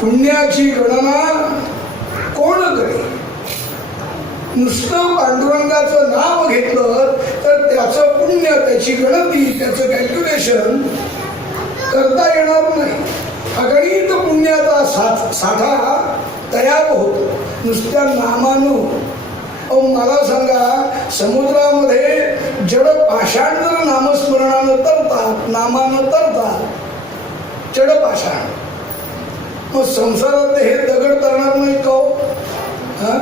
पुण्याची गणना कोण करे? नुसतं पांडुरंगाचं नाव घेतलं तर त्याचं पुण्य, त्याची गणती, त्याचं कॅल्क्युलेशन करता येणार नाही. अगणित पुण्याचा साठा तयार होतो नुसत्या नामानं. मला सांगा, समुद्रामध्ये जड पाषाण जर नामस्मरणानं तरतात, नामानं तरतात, जड पाषाण, मग संसारात हे दगड तरणार नाही का?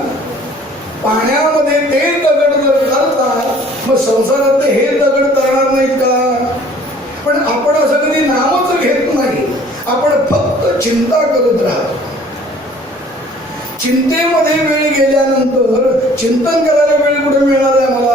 पाण्यामध्ये ते दगड जर तरतात, मग संसारात हे दगड तरणार नाहीत का? पण आपण असं कधी नामच घेत नाही, आपण फक्त चिंता करत राहतो. चिंतेमध्ये वेळ गेल्यानंतर चिंतन करायला वेळ कुठे मिळणार आहे मला?